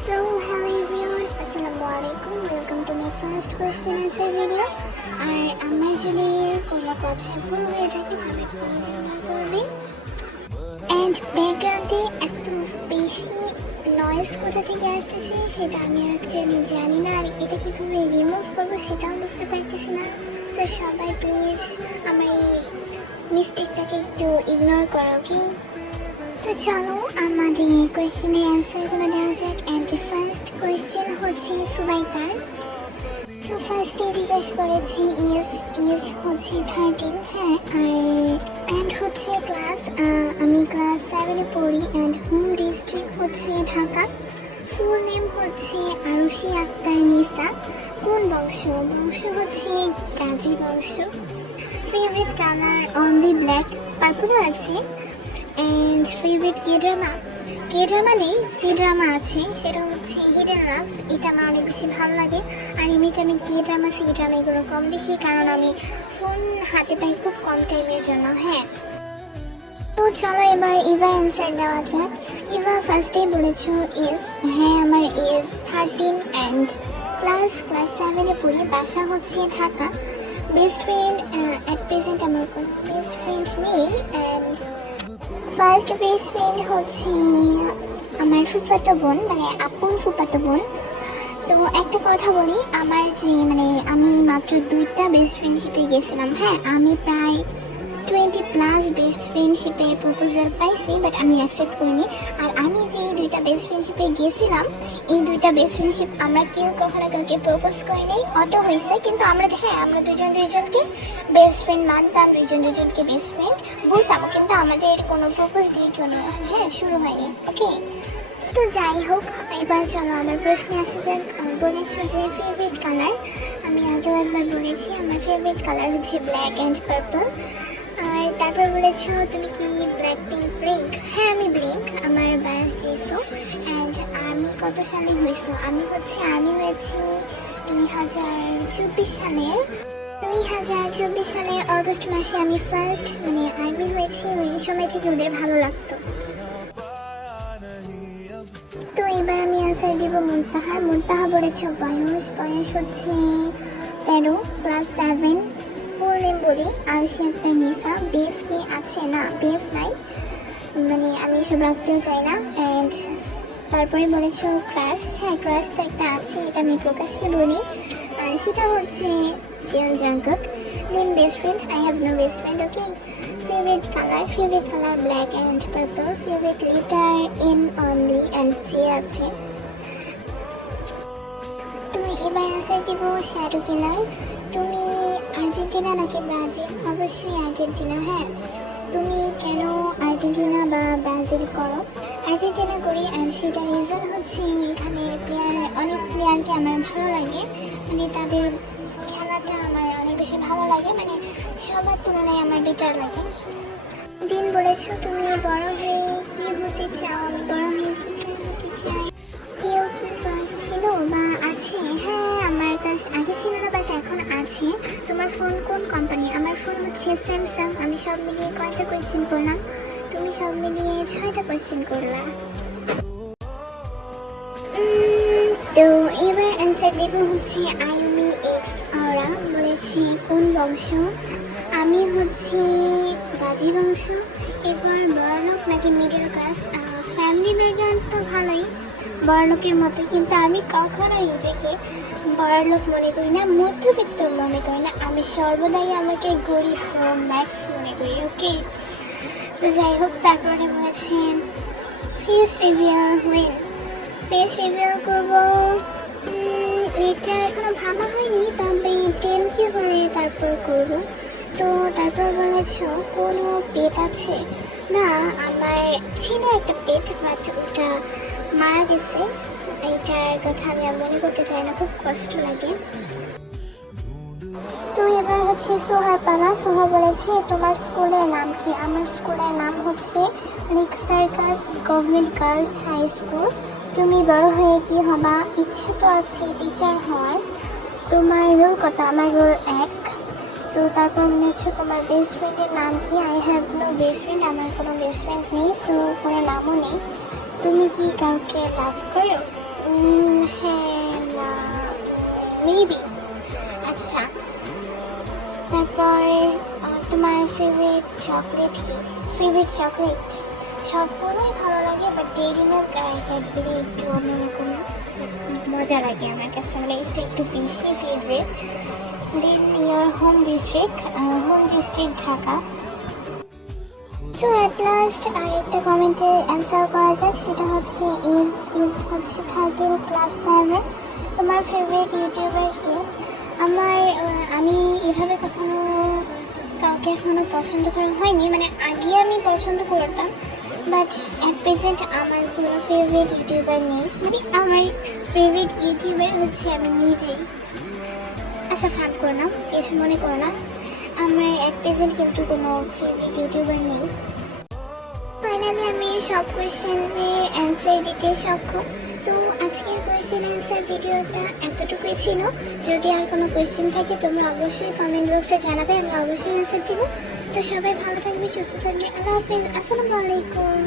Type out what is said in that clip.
So hello everyone, Assalamualaikum. Welcome to my first question answer video. আর আমার যদি কোনো কথায় ভুল হয়ে থাকে সবাই করবে। অ্যান্ড ব্যাকগ্রাউন্ডে এত বেশি নয়েজ কোথা থেকে আসতেছে সেটা আমি অ্যাকচুয়ালি জানি না, আর এটা কীভাবে রিমুভ করবো সেটাও বুঝতে পারতেছি না। সো সবাই প্লিজ আমার এই মিস্টেকটাকে একটু ইগনোর করো, কি? তো চলো আমাদের কোয়েশ্চেনের অ্যান্সারগুলো দেওয়া যাক। অ্যান্ড দি ফার্স্ট কোয়েশ্চেন হচ্ছে সুবাইকার। সো ফার্স্টে জিজ্ঞেস করেছি ইজ হচ্ছে 13, হ্যাঁ, অ্যান্ড হচ্ছে ক্লাস, আমি ক্লাস 7-এ পড়ি। অ্যান্ড হোম ডিস্ট্রিক্ট হচ্ছে ঢাকা। ফুল নেম হচ্ছে আরুষি আক্তার নিসা। কোন বংশ? বংশ হচ্ছে গাজী বংশ। ফেভারিট কালার অনলি ব্ল্যাক, পার্পলও আছে। অ্যান্ড ফেভারিট কে ড্রামা নেই, সি ড্রামা আছে, সেটা হচ্ছে হিডেন লাভ। এটা আমার অনেক বেশি ভালো লাগে। আর এমনিতে আমি কে ড্রামা সি ড্রামা এগুলো কম দেখি, কারণ আমি ফোন হাতে পাই খুব কম টাইমের জন্য। হ্যাঁ, তো চলো এবার ইভা অ্যান্সার দেওয়া যাক। ইভা ফার্স্টেই বলেছ ইজ, হ্যাঁ আমার এজ 13 অ্যান্ড ক্লাস 7-এ পড়ি। বাসা হচ্ছে Dhaka. Best friend at present আমার কোনো বেস্ট ফ্রেন্ড নেই। অ্যান্ড ফার্স্ট বেস্ট ফ্রেন্ড হচ্ছে আমার ফুফাতো বোন, মানে আপন ফুফাতো বোন। তো একটা কথা বলি, আমার যে আমি মাত্র 2টা বেস্ট ফ্রেন্ডশিপে গেছিলাম। হ্যাঁ, আমি প্রায় 20+ বেস্ট ফ্রেন্ডশিপে প্রপোজাল পাইছি, বাট আমি অ্যাকসেপ্ট করিনি। আর আমি যে 2টা বেস্ট ফ্রেন্ডশিপে গেছিলাম, এই 2টা বেস্ট ফ্রেন্ডশিপ আমরা কেউ কখনো কাউকে প্রপোজ করি নাই। অটো হয়েছে, কিন্তু আমরা দুজন দুজনকে বেস্ট ফ্রেন্ড মানতাম, দুজনকে বেস্ট ফ্রেন্ড বলতাম, কিন্তু আমাদের কোনো প্রপোজ দিয়ে কোনো শুরু হয়নি। ওকে, তো যাই হোক, এবার চলো আমার প্রশ্নে আসা যাক। বলেছ যে ফেভারিট কালার, আমি আগেও একবার বলেছি আমার ফেভারিট কালার হচ্ছে ব্ল্যাক অ্যান্ড পার্পল। আর তারপর বলেছ তুমি কি ব্লিঙ্ক? হ্যাঁ আমি ব্লিঙ্ক, আমার বায়াস জিসো। অ্যান্ড আর্মি কত সালে হয়েছো? আমি আর্মি হয়েছি 2024 সালের অগস্ট মাসে আমি ফার্স্ট আর্মি হয়েছি। ওই সময় থেকে ওদের ভালো লাগতো। তো এবার আমি অ্যান্সার দিব মুনতাহা বলেছ বয়স হচ্ছে 13, ক্লাস 7। ফুল নেম বলি আরুষি আক্তার নিসা। বিএফ কি আছে? না, বিএফ নাই, আমি এসব রাখতেও চাই না। অ্যান্ড তারপরে বলেছ ক্রাশ। হ্যাঁ, ক্রাশ তো একটা আছে, এটা আমি প্রকাশ্যে বলি, আর সেটা হচ্ছে Jeon Jungkook. Then best friend, I have no best friend. Okay, favourite colour black and purple. Favourite letter N only and J আছে। তুমি এবার অ্যান্সার দিব শাহরুখিনার। তুমি আর্জেন্টিনা নাকি ব্রাজিল? অবশ্যই আর্জেন্টিনা। হ্যাঁ, তুমি কেন আর্জেন্টিনা বা ব্রাজিল করো? আর্জেন্টিনা করি, অ্যান্ড সেটার রিজন হচ্ছে এখানে অনেক প্লেয়ারকে আমার ভালো লাগে, তাদের খেলাটা আমার অনেক বেশি ভালো লাগে, সবার তুলনায় আমার বেটার লাগে। দিন বলেছ তুমি বড় হয়ে কি হতে চাও? আমি বড় হয়ে হতে চাই। কেউ কি ক্লাস ছিল বা আছে? হ্যাঁ, আমার ক্লাস আগে ছিল না, বাট এখন আছে। তোমার ফোন কোন কোম্পানি? আমার ফোন হচ্ছে স্যামসাং। আমি সব মিলিয়ে কয়টা কোয়েশ্চেন করলাম? তুমি সব মিলিয়ে 6টা কোয়েশ্চেন করলাম। তো এবার অ্যান্সার দেব হচ্ছে আইমি এক্স অরা। বলেছি কোন বংশ? আমি হচ্ছে গাজী বংশ। এরপর বড়লোক নাকি মিডল ক্লাস? ফ্যামিলি ব্যাকগ্রাউন্ড তো ভালোই, বড়লোকের মতো, কিন্তু আমি কখনোই নিজেকে বড়লোক মনে করি না, মধ্যবিত্ত মনে করি না। আমি সর্বদাই আমাকে গরিব ম্যাক্স মনে করি। ওকে, তো যাই হোক, তারপরে বলেছেন ফেস রিভিউ করবো। এটা এখনো ভাবা হয়নি, তবে 10 হলে তারপর করবো। তো তারপর বলেছ কোনো পেট আছে? না, আমার ছিল একটা পেট, বাট ওটা মারা গেছে। এইটার কথা আমি আর মনে করতে চাই না, খুব কষ্ট লাগে। তো এবার হচ্ছে সোহার পালা। সোহা বলেছে তোমার স্কুলের নাম কি? আমার স্কুলের নাম হচ্ছে Lake Circus government girls high school. তুমি বড় হয়ে কি হবা? ইচ্ছা তো আছে টিচার হওয়ার। তোমার রোল কত? আমার রোল 1। তো তারপর মনে হচ্ছে তোমার বেস্ট ফ্রেন্ডের নাম কি? I have no best friend, আমার কোনো বেস্ট ফ্রেন্ড নেই, সো কোনো নামও নেই। তুমি কি কাউকে লাভ করো? মেবি। আচ্ছা, তারপর তোমার ফেভারিট চকলেট কি? ফেভারিট চকলেট সবগুলোই ভালো লাগে, বাট ডেইরি মিল্ক আর ক্যাডবেরি একটু অন্যরকম মজা লাগে আমার কাছে, মানে এটা একটু বেশি favourite. Then your home district Dhaka. So at last আরেকটা কমেন্টের অ্যান্সার করা যাক, সেটা হচ্ছে ইজ হচ্ছে 13 ক্লাস 7। তোমার ফেভারিট ইউটিউবার কে? আমি এভাবে কখনো কাউকে এখনো পছন্দ করা হয়নি, মানে আগে আমি পছন্দ করতাম, বাট অ্যাট প্রেজেন্ট আমার কোনো ফেভারিট ইউটিউবার নেই। মানে আমার ফেভারিট ইউটিউবার হচ্ছে আমি নিজেই। আচ্ছা ফান করো না, কিছু মনে করো না, আমার অ্যাট প্রেজেন্ট কিন্তু কোনো ফেভারিট ইউটিউবার নেই। ফাইনালি আমি সব কোয়েশ্চেনের অ্যান্সার দিতে সক্ষম। তো আজকের কোয়েশ্চেন অ্যান্সার ভিডিওটা এতটুকুই ছিল। যদি আর কোনো কোয়েশ্চেন থাকে তোমরা অবশ্যই কমেন্ট বক্সে জানাবে, আমি অবশ্যই অ্যান্সার দেবো। তো সবাই ভালো থাকবে, সুস্থ থাকবে। আল্লাহ হাফিজ, আসসালামু আলাইকুম।